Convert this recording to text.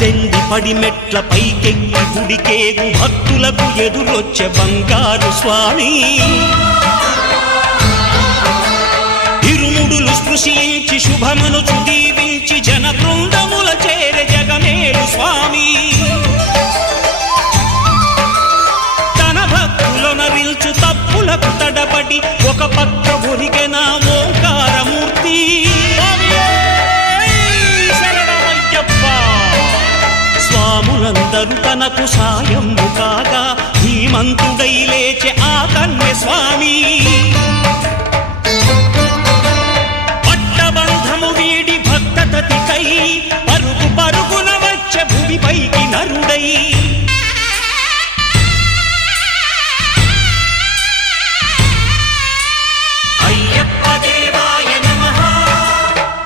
18 పడిమెట్ల పైకెక్కి గుడికేగు భక్తులకు ఎదురొచ్చే బంగారు స్వామి ఇరుముడులు స్పృశించి శుభమనుచు దీవించి జన బృందముల చేరే జగమేలు స్వామి తన భక్తులొనరిల్చు తప్పులకు తడబడి ఒక పక్క ఒరిగెన ఓంకారమూర్తి స్వాములందరూ తనకు సాయము కాగా ధీమంతుడై లేచే ఆ కన్య స్వామి పట్టబంధము వీడి భక్తతతికై పరుగు పరుగున వచ్చే భూమిపైకి నరుడై